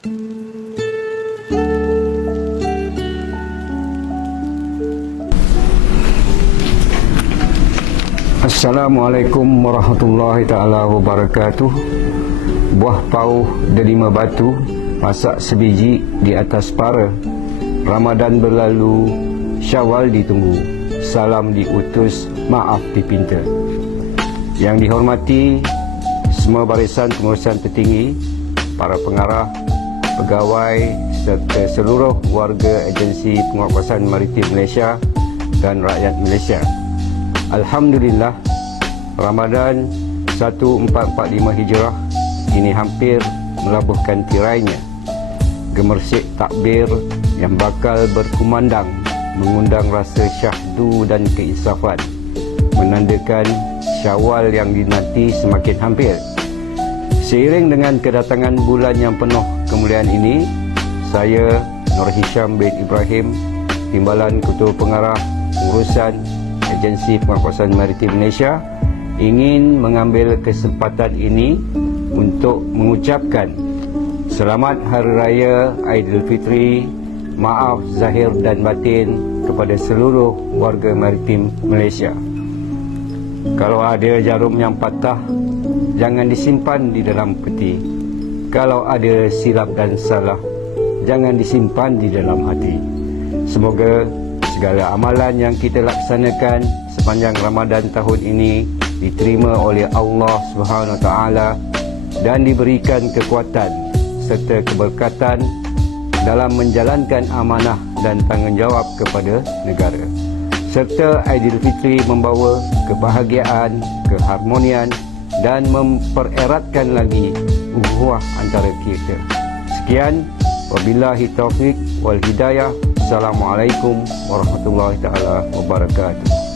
Assalamualaikum warahmatullahi taala wabarakatuh. Buah pauh delima batu masak sebiji di atas para. Ramadan berlalu, Syawal ditunggu. Salam diutus, maaf dipinta. Yang dihormati semua barisan pengurusan tertinggi, para pengarah, pegawai serta seluruh warga agensi penguatkuasaan maritim Malaysia dan rakyat Malaysia. Alhamdulillah Ramadan 1445 Hijrah ini hampir melabuhkan tirainya. Gemersik takbir yang bakal berkumandang mengundang rasa syahdu dan keinsafan menandakan syawal yang dinanti semakin hampir. Seiring dengan kedatangan bulan yang penuh kemuliaan ini, saya Nur Hisham bin Ibrahim, Timbalan Ketua Pengarah Urusan Agensi Penguatkuasaan Maritim Malaysia ingin mengambil kesempatan ini untuk mengucapkan Selamat Hari Raya Aidilfitri, maaf zahir dan batin kepada seluruh warga maritim Malaysia. Kalau ada jarum yang patah, jangan disimpan di dalam peti. Kalau ada silap dan salah, jangan disimpan di dalam hati. Semoga segala amalan yang kita laksanakan sepanjang Ramadan tahun ini diterima oleh Allah Subhanahu Wa Taala dan diberikan kekuatan serta keberkatan dalam menjalankan amanah dan tanggungjawab kepada negara. Serta Aidilfitri membawa kebahagiaan, keharmonian dan mempereratkan lagi ukhuwah antara kita. Sekian, wabillahi taufik wal hidayah. Assalamualaikum warahmatullahi taala wabarakatuh.